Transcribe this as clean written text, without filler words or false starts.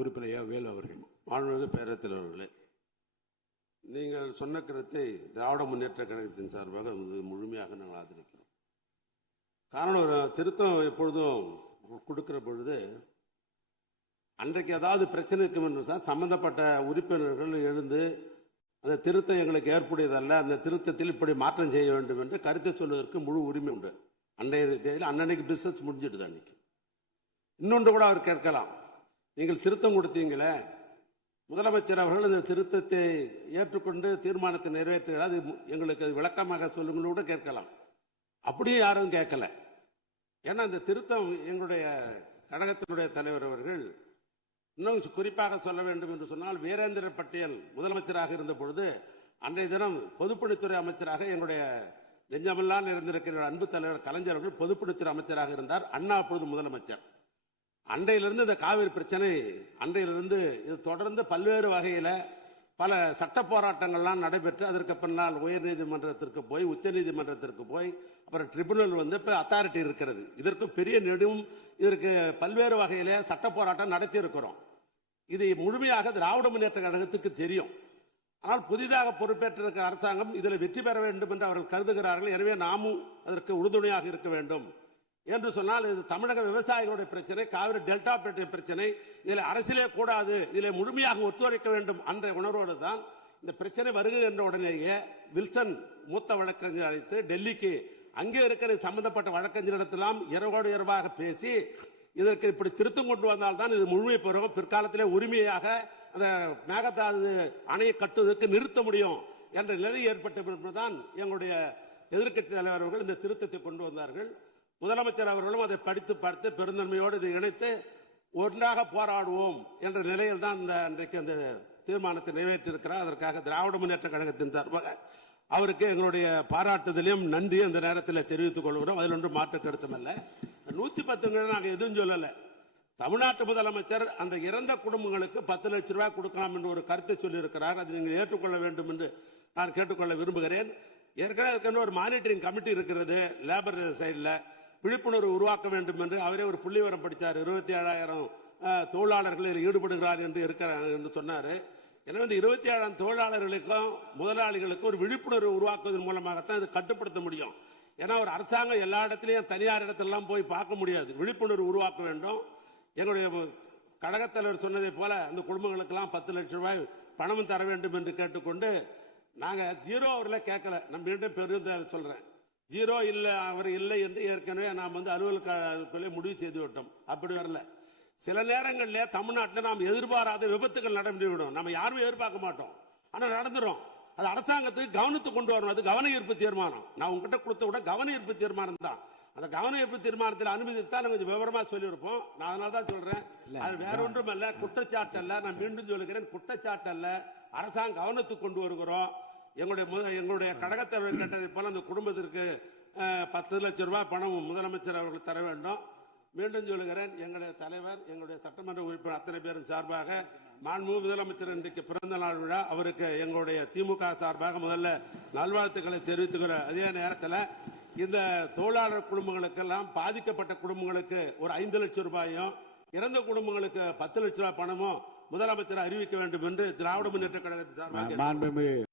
உறுப்பினர் வேலு அவர்கள். மாண்புமிகு பேரவைத் தலைவர்களே, நீங்கள் சொன்ன கருத்தை திராவிட முன்னேற்ற கழகத்தின் சார்பாக முழுமையாக நாங்கள் ஆதரிக்கிறோம். காரணம், ஒரு திருத்தம் எப்பொழுதும் கொடுக்கிற பொழுது அன்றைக்கு ஏதாவது பிரச்சனை இருக்கும் என்று தான் சம்பந்தப்பட்ட உறுப்பினர்கள் எழுந்து அந்த திருத்தம் எங்களுக்கு ஏற்புடையதல்ல, அந்த திருத்தத்தில் இப்படி மாற்றம் செய்ய வேண்டும் என்று கருத்தை சொல்வதற்கு முழு உரிமை உண்டு. அன்றைய தேதியில் அன்னன்னைக்கு பிசினஸ் முடிஞ்சிடுது. அன்னைக்கு இன்னொன்று கூட அவர் கேட்கலாம், நீங்கள் திருத்தம் கொடுத்தீங்களே, முதலமைச்சர் அவர்கள் இந்த திருத்தத்தை ஏற்றுக்கொண்டு தீர்மானத்தை நிறைவேற்றுகிறார், அது எங்களுக்கு விளக்கமாக சொல்லுங்கள் கூட கேட்கலாம். அப்படியும் யாரும் கேட்கல. ஏன்னா இந்த திருத்தம் எங்களுடைய கழகத்தினுடைய தலைவர் அவர்கள் இன்னும் குறிப்பாக சொல்ல வேண்டும் என்று சொன்னால், வீரேந்திர பட்டேல் முதலமைச்சராக இருந்த பொழுது அன்றைய தினம் பொதுப்பணித்துறை அமைச்சராக எங்களுடைய நெஞ்சமெல்லாம் இருந்திருக்கிற அன்பு தலைவர் கலைஞர் அவர்கள் பொதுப்பணித்துறை அமைச்சராக இருந்தார். அண்ணா அப்பொழுது முதலமைச்சர். அன்றையிலிருந்து இந்த காவிரி பிரச்சனை அன்றையிலிருந்து இது தொடர்ந்து பல்வேறு வகையில பல சட்ட போராட்டங்கள்லாம் நடைபெற்று அதற்கு பின்னால் உயர் நீதிமன்றத்திற்கு போய் உச்ச நீதிமன்றத்திற்கு போய் அப்புறம் ட்ரிபுனல் வந்து இப்ப அத்தாரிட்டி இருக்கிறது. இதற்கு பெரிய நெடும் இதற்கு பல்வேறு வகையில சட்ட போராட்டம் நடத்தி இருக்கிறோம். இது முழுமையாக திராவிட முன்னேற்ற கழகத்துக்கு தெரியும். ஆனால் புதிதாக பொறுப்பேற்றிருக்கிற அரசாங்கம் இதில் வெற்றி பெற வேண்டும் என்று அவர்கள் கருதுகிறார்கள். எனவே நாமும் அதற்கு உறுதுணையாக இருக்க வேண்டும் என்று சொன்னால், இது தமிழக விவசாயிகளுடைய பிரச்சனை, காவிரி டெல்டா பிரச்சனை, இதில் அரசியலே கூடாது, இதில் முழுமையாக ஒத்துழைக்க வேண்டும் என்ற உணர்வோடு தான் இந்த பிரச்சனை வருகை என்ற உடனேயே வில்சன் மூத்த வழக்கறிஞர் அழைத்து டெல்லிக்கு அங்கே இருக்கிற சம்பந்தப்பட்ட வழக்கறிஞரிடத்தெல்லாம் இரவோடு இரவாக பேசி இதற்கு இப்படி திருத்தம் கொண்டு வந்தால்தான் இது முழுமை பெறும், பிற்காலத்திலே உரிமையாக அந்த மேகதாது அணையை கட்டுவதற்கு நிறுத்த முடியும் என்ற நிலை ஏற்பட்ட பிறகுதான் எங்களுடைய எதிர்க்கட்சி தலைவர் அவர்கள் இந்த திருத்தத்தை கொண்டு வந்தார்கள். முதலமைச்சர் அவர்களும் அதை படித்து பார்த்து பெருந்தன்மையோடு இதை இணைத்து ஒன்றாக போராடுவோம் என்ற நிலையில் தான் இன்றைக்கு அந்த தீர்மானத்தை நிறைவேற்றிருக்கிறார். அதற்காக திராவிட முன்னேற்ற கழகத்தின் சார்பாக அவருக்கு எங்களுடைய பாராட்டுதலையும் நன்றி அந்த நேரத்தில் தெரிவித்துக் கொள்கிறோம். அதில் ஒன்றும் மாற்று கருத்தும் இல்லை. 110 நாங்கள் எதுவும் சொல்லலை. தமிழ்நாட்டு முதலமைச்சர் அந்த இறந்த குடும்பங்களுக்கு 10 லட்சம் ரூபாய் கொடுக்கலாம் என்று ஒரு கருத்தை சொல்லியிருக்கிறார். அதை நீங்கள் ஏற்றுக்கொள்ள வேண்டும் என்று நான் கேட்டுக்கொள்ள விரும்புகிறேன். ஏற்கனவே ஒரு மானிட்டரிங் கமிட்டி இருக்கிறது லேபர் சைடில், விழிப்புணர்வு உருவாக்க வேண்டும் என்று அவரே ஒரு புள்ளிவரம் படித்தார். 27,000 தொழிலாளர்கள் ஈடுபடுகிறார் என்று இருக்கிறார் என்று சொன்னார். எனவே இந்த 27,000 தொழிலாளர்களுக்கும் முதலாளிகளுக்கும் ஒரு விழிப்புணர்வு உருவாக்குவதன் மூலமாகத்தான் இது கட்டுப்படுத்த முடியும். ஏன்னா ஒரு அரசாங்கம் எல்லா இடத்திலையும் தனியார் இடத்திலாம் போய் பார்க்க முடியாது. விழிப்புணர்வு உருவாக்க வேண்டும். எங்களுடைய கழகத் தலைவர் சொன்னதை போல அந்த குடும்பங்களுக்கெல்லாம் 10 லட்சம் ரூபாய் பணமும் தர வேண்டும் என்று கேட்டுக்கொண்டு, நாங்க ஜீரோ அவரில் கேட்கல. நம்ம மீண்டும் பெரும் சொல்றேன், ஜீரோ இல்லை அவர் இல்லை என்று ஏற்கனவே நாம் அலுவலக முடிவு செய்து விட்டோம். அப்படி வரல. சில நேரங்களில் தமிழ்நாட்டில் நாம் எதிர்பாராத விபத்துகள் நடந்துவிடும். நம்ம யாருமே எதிர்பார்க்க மாட்டோம், ஆனால் நடந்துடும். அது அரசாங்கத்துக்கு கவனத்துக்கு கொண்டு வரணும். அது கவன ஈர்ப்பு தீர்மானம். நான் உங்ககிட்ட கொடுத்த விட கவன ஈர்ப்பு தீர்மானம் தான். அந்த கவன ஈர்ப்பு தீர்மானத்தில் அனுமதித்தான் கொஞ்சம் விவரமா சொல்லியிருப்போம். நான் அதனால தான் சொல்றேன், அது வேற ஒன்றும் அல்ல, குற்றச்சாட்டு அல்ல. நான் மீண்டும் சொல்லுகிறேன், குற்றச்சாட்டு அல்ல. அரசாங்கம் கவனத்துக்கு கொண்டு வருகிறோம். எங்களுடைய கழகத்தலைவர் கேட்டதை போல அந்த குடும்பத்திற்கு 10 லட்சம் ரூபாய் பணம் முதலமைச்சர் அவர்கள் தர வேண்டும். மீண்டும் சொல்லுகிறேன், எங்களுடைய தலைவர், எங்களுடைய சட்டமன்ற உறுப்பினர் அத்தனை பேரும் சார்பாக மாண்புமிகு முதலமைச்சர் இன்றைக்கு பிறந்த நாள் விழா, அவருக்கு எங்களுடைய திமுக சார்பாக முதல்ல நல்வாழ்த்துக்களை தெரிவித்துக்கிற அதே நேரத்தில் இந்த தொழிலாளர் குடும்பங்களுக்கெல்லாம் பாதிக்கப்பட்ட குடும்பங்களுக்கு ஒரு 5 லட்சம் ரூபாயும், இறந்த குடும்பங்களுக்கு 10 லட்சம் ரூபாய் பணமும் முதலமைச்சர் அறிவிக்க வேண்டும் என்று திராவிட முன்னேற்ற கழகத்தின் சார்பாக